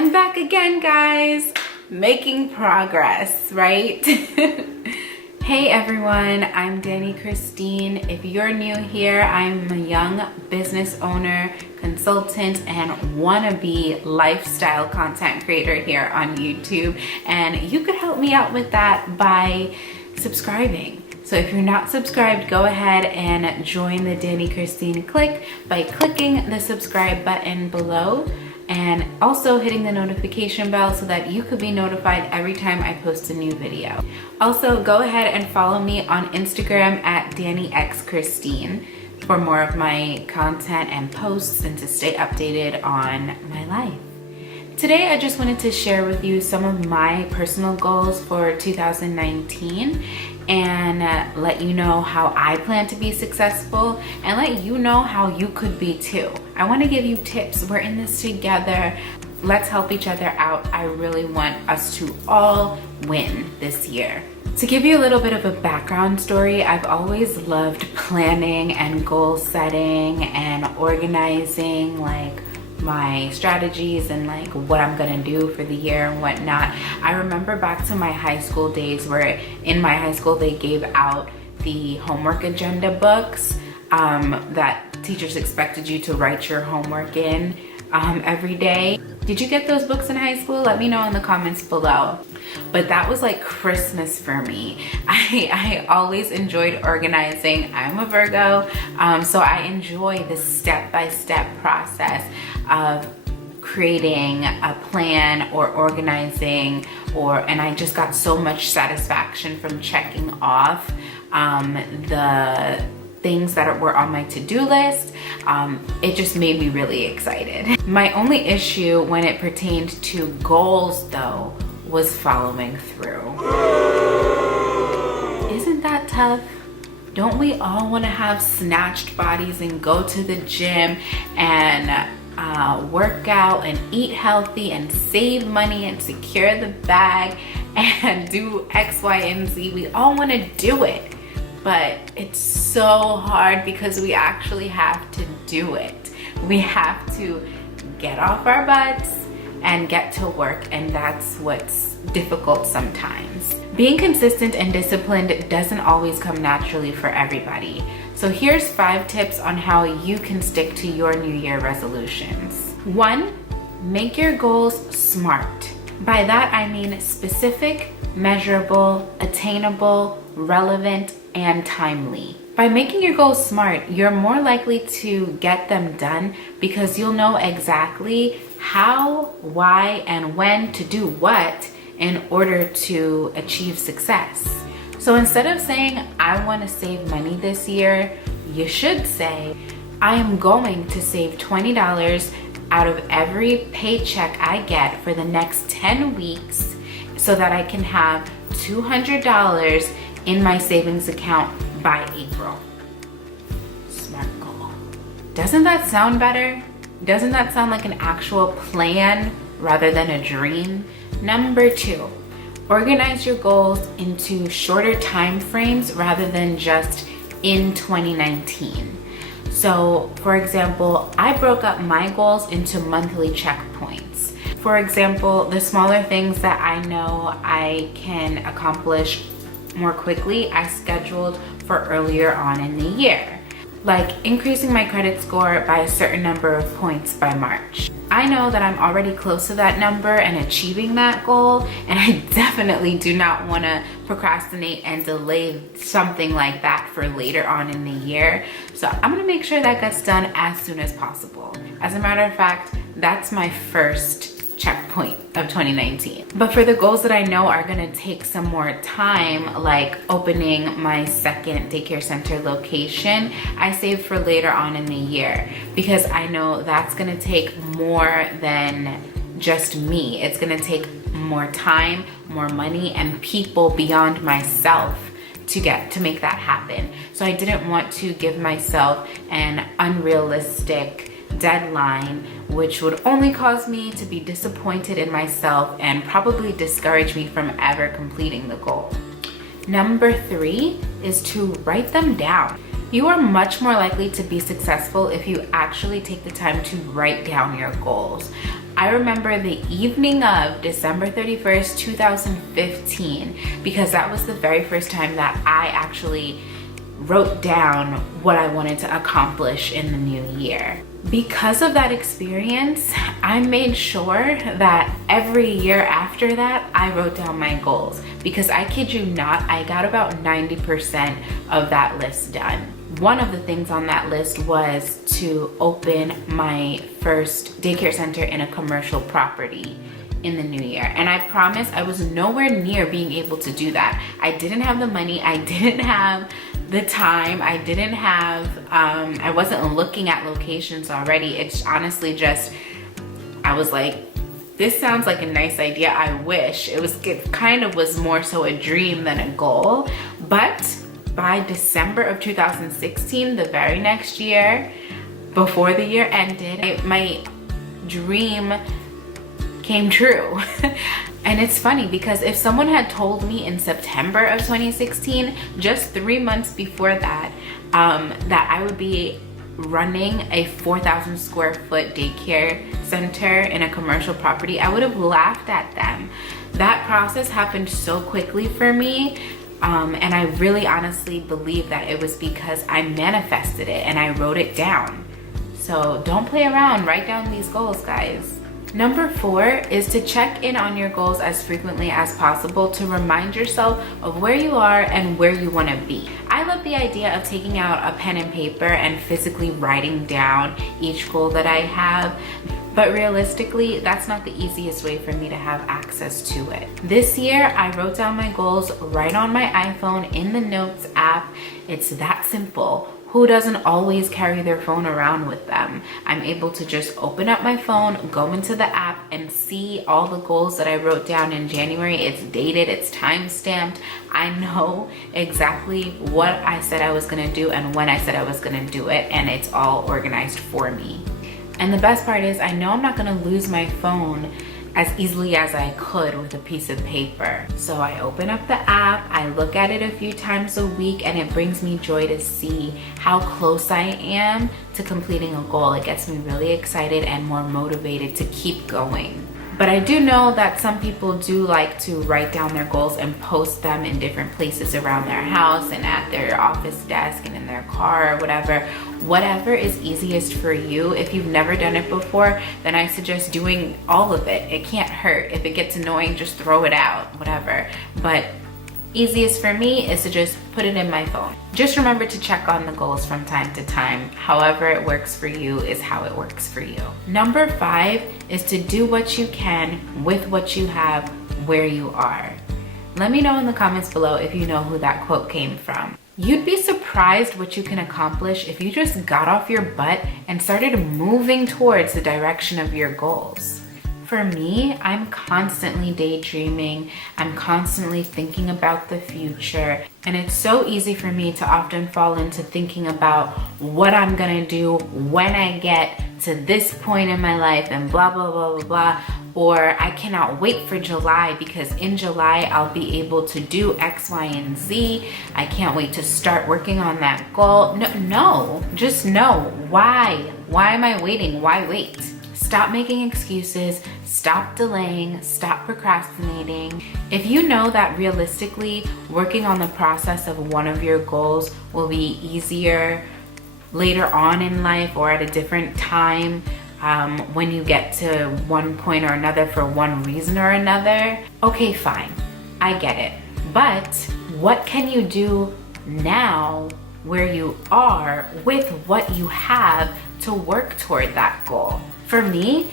I'm back again, guys, making progress, right? Hey everyone, I'm Dani Christine. If you're new here, I'm a young business owner, consultant, and wannabe lifestyle content creator here on YouTube. And you could help me out with that by subscribing. So if you're not subscribed, go ahead and join the Dani Christine clique by clicking the subscribe button below and also hitting the notification bell so that you could be notified every time I post a new video. Also, go ahead and follow me on Instagram at DaniXChristine for more of my content and posts and to stay updated on my life. Today, I just wanted to share with you some of my personal goals for 2019 and let you know how I plan to be successful and let you know how you could be too. I want to give you tips. We're in this together. Let's help each other out. I really want us to all win this year. To give you a little bit of a background story, I've always loved planning and goal setting and organizing my strategies and what I'm gonna do for the year and whatnot. I remember back to my high school days where in my high school they gave out the homework agenda books that teachers expected you to write your homework in every day. Did you get those books in high school? Let me know in the comments below. But that was like Christmas for me. I always enjoyed organizing. I'm a Virgo, so I enjoy the step-by-step process of creating a plan or organizing, and I just got so much satisfaction from checking off the things that were on my to-do list. It just made me really excited. My only issue when it pertained to goals though was following through. Isn't that tough? Don't we all want to have snatched bodies and go to the gym and work out and eat healthy and save money and secure the bag and do X, Y, and Z? We all want to do it, but it's so hard because we actually have to do it. We have to get off our butts and get to work, and that's what's difficult sometimes. Being consistent and disciplined doesn't always come naturally for everybody. So here's 5 tips on how you can stick to your New Year resolutions. 1, make your goals SMART. By that I mean specific, measurable, attainable, relevant, and timely. By making your goals SMART, you're more likely to get them done because you'll know exactly how, why, and when to do what in order to achieve success. So instead of saying, I want to save money this year, you should say, I am going to save $20 out of every paycheck I get for the next 10 weeks so that I can have $200 in my savings account by April. Smart goal. Doesn't that sound better? Doesn't that sound like an actual plan rather than a dream? Number 2, organize your goals into shorter time frames rather than just in 2019. So for example, I broke up my goals into monthly checkpoints. For example, the smaller things that I know I can accomplish more quickly, I scheduled for earlier on in the year, like increasing my credit score by a certain number of points by March. I know that I'm already close to that number and achieving that goal, and I definitely do not want to procrastinate and delay something like that for later on in the year. So I'm going to make sure that gets done as soon as possible. As a matter of fact, that's my first checkpoint of 2019. But for the goals that I know are gonna take some more time, like opening my second daycare center location, I saved for later on in the year because I know that's gonna take more than just me. It's gonna take more time, more money, and people beyond myself to make that happen. So I didn't want to give myself an unrealistic deadline, which would only cause me to be disappointed in myself and probably discourage me from ever completing the goal. Number 3 is to write them down. You are much more likely to be successful if you actually take the time to write down your goals. I remember the evening of December 31st, 2015, because that was the very first time that I actually wrote down what I wanted to accomplish in the new year. Because of that experience, I made sure that every year after that, I wrote down my goals. Because I kid you not, I got about 90% of that list done. One of the things on that list was to open my first daycare center in a commercial property in the new year. And I promise I was nowhere near being able to do that. I didn't have the money, I didn't have the time, I didn't have, I wasn't looking at locations already. It's honestly just, I was like, this sounds like a nice idea, I wish. It kind of was more so a dream than a goal. But by December of 2016, the very next year, before the year ended, my dream came true. And it's funny because if someone had told me in September of 2016, just 3 months before that, that I would be running a 4,000 square foot daycare center in a commercial property, I would have laughed at them. That process happened so quickly for me. And I really honestly believe that it was because I manifested it and I wrote it down. So don't play around, write down these goals, guys. Number 4 is to check in on your goals as frequently as possible to remind yourself of where you are and where you want to be. I love the idea of taking out a pen and paper and physically writing down each goal that I have, but realistically, that's not the easiest way for me to have access to it. This year, I wrote down my goals right on my iPhone in the Notes app. It's that simple. Who doesn't always carry their phone around with them? I'm able to just open up my phone, go into the app, and see all the goals that I wrote down in January. It's dated, it's time-stamped. I know exactly what I said I was gonna do and when I said I was gonna do it, and it's all organized for me. And the best part is I know I'm not gonna lose my phone as easily as I could with a piece of paper. So I open up the app, I look at it a few times a week, and it brings me joy to see how close I am to completing a goal. It gets me really excited and more motivated to keep going. But I do know that some people do like to write down their goals and post them in different places around their house and at their office desk and in their car or whatever. Whatever is easiest for you. If you've never done it before, then I suggest doing all of it. It can't hurt. If it gets annoying, just throw it out, whatever. But easiest for me is to just put it in my phone. Just remember to check on the goals from time to time. However it works for you is how it works for you. Number 5 is to do what you can with what you have where you are. Let me know in the comments below if you know who that quote came from. You'd be surprised what you can accomplish if you just got off your butt and started moving towards the direction of your goals. For me, I'm constantly daydreaming. I'm constantly thinking about the future. And it's so easy for me to often fall into thinking about what I'm gonna do when I get to this point in my life and blah, blah, blah, blah, blah. Or I cannot wait for July because in July I'll be able to do X, Y, and Z. I can't wait to start working on that goal. No, just no. Why? Why am I waiting? Why wait? Stop making excuses, stop delaying, stop procrastinating. If you know that realistically working on the process of one of your goals will be easier later on in life or at a different time, when you get to one point or another for one reason or another, okay, fine, I get it. But what can you do now where you are with what you have to work toward that goal? For me,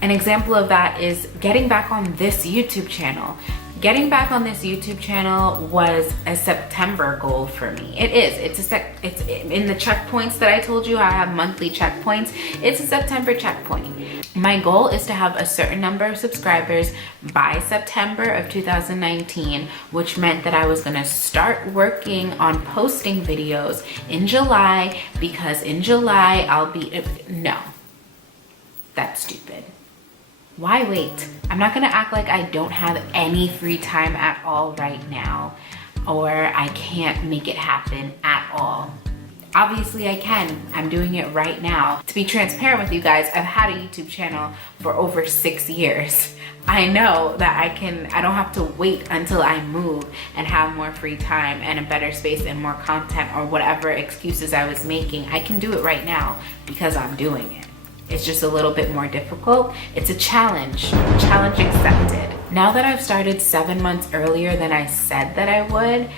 an example of that is getting back on this YouTube channel. Getting back on this YouTube channel was a September goal for me. It is. It's in the checkpoints that I told you. I have monthly checkpoints. It's a September checkpoint. My goal is to have a certain number of subscribers by September of 2019, which meant that I was gonna start working on posting videos in July, because in July I'll be, no, that's stupid. Why wait? I'm not gonna act like I don't have any free time at all right now, or I can't make it happen at all. Obviously I can. I'm doing it right now. To be transparent with you guys, I've had a YouTube channel for over 6 years. I know that I don't have to wait until I move and have more free time and a better space and more content or whatever excuses I was making. I can do it right now because I'm doing it. It's just a little bit more difficult. It's a challenge accepted. Now that I've started 7 months earlier than I said that I would,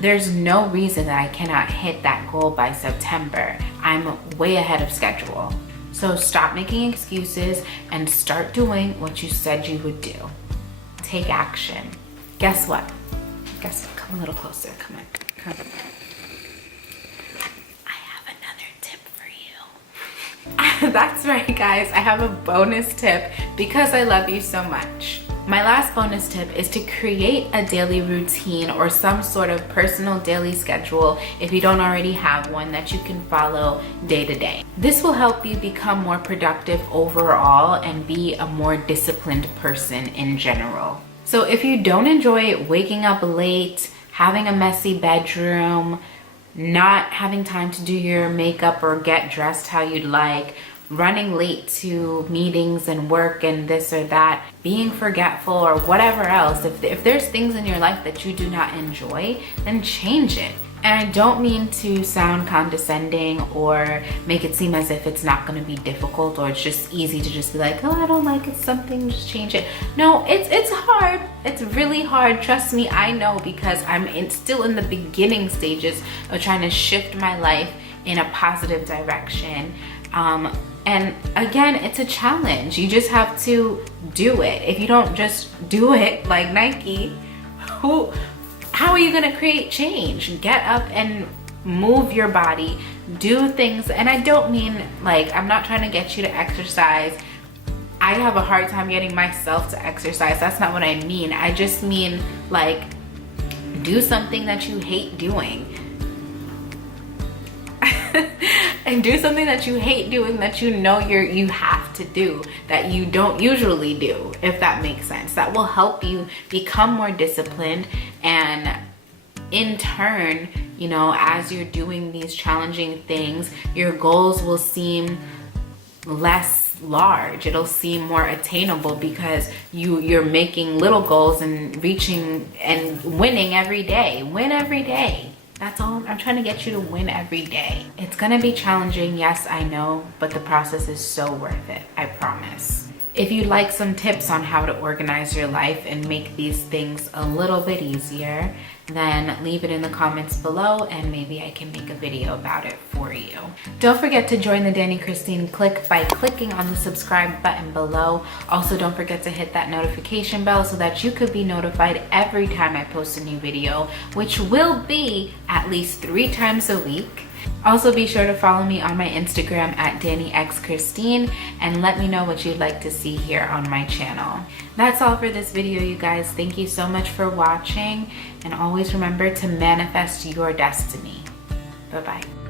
there's no reason that I cannot hit that goal by September. I'm way ahead of schedule. So stop making excuses and start doing what you said you would do. Take action. Guess what? Come a little closer, come on. I have another tip for you. That's right, guys, I have a bonus tip because I love you so much. My last bonus tip is to create a daily routine or some sort of personal daily schedule if you don't already have one that you can follow day to day. This will help you become more productive overall and be a more disciplined person in general. So if you don't enjoy waking up late, having a messy bedroom, not having time to do your makeup or get dressed how you'd like, running late to meetings and work and this or that, being forgetful or whatever else, if there's things in your life that you do not enjoy, then change it. And I don't mean to sound condescending or make it seem as if it's not going to be difficult or it's just easy to just be like, oh, I don't like it, something, just change it. No, it's hard. It's really hard. Trust me, I know, because I'm still in the beginning stages of trying to shift my life in a positive direction. And again, it's a challenge. You just have to do it. If you don't just do it like Nike, how are you gonna create change? Get up and move your body, do things. And I don't mean like, I'm not trying to get you to exercise. I have a hard time getting myself to exercise. That's not what I mean. I just mean like, do something that you hate doing. And do something that you hate doing that you know you have to do, that you don't usually do, if that makes sense. That will help you become more disciplined, and in turn, you know, as you're doing these challenging things, your goals will seem less large. It'll seem more attainable because you're making little goals and reaching and winning every day. Win every day. That's all. I'm trying to get you to win every day. It's gonna be challenging, yes, I know, but the process is so worth it, I promise. If you'd like some tips on how to organize your life and make these things a little bit easier, then leave it in the comments below and maybe I can make a video about it for you. Don't forget to join the Dani Christine Clique by clicking on the subscribe button below. Also, don't forget to hit that notification bell so that you could be notified every time I post a new video, which will be at least 3 times a week. Also, be sure to follow me on my Instagram at DaniXChristine and let me know what you'd like to see here on my channel. That's all for this video, you guys. Thank you so much for watching, and always remember to manifest your destiny. Bye-bye.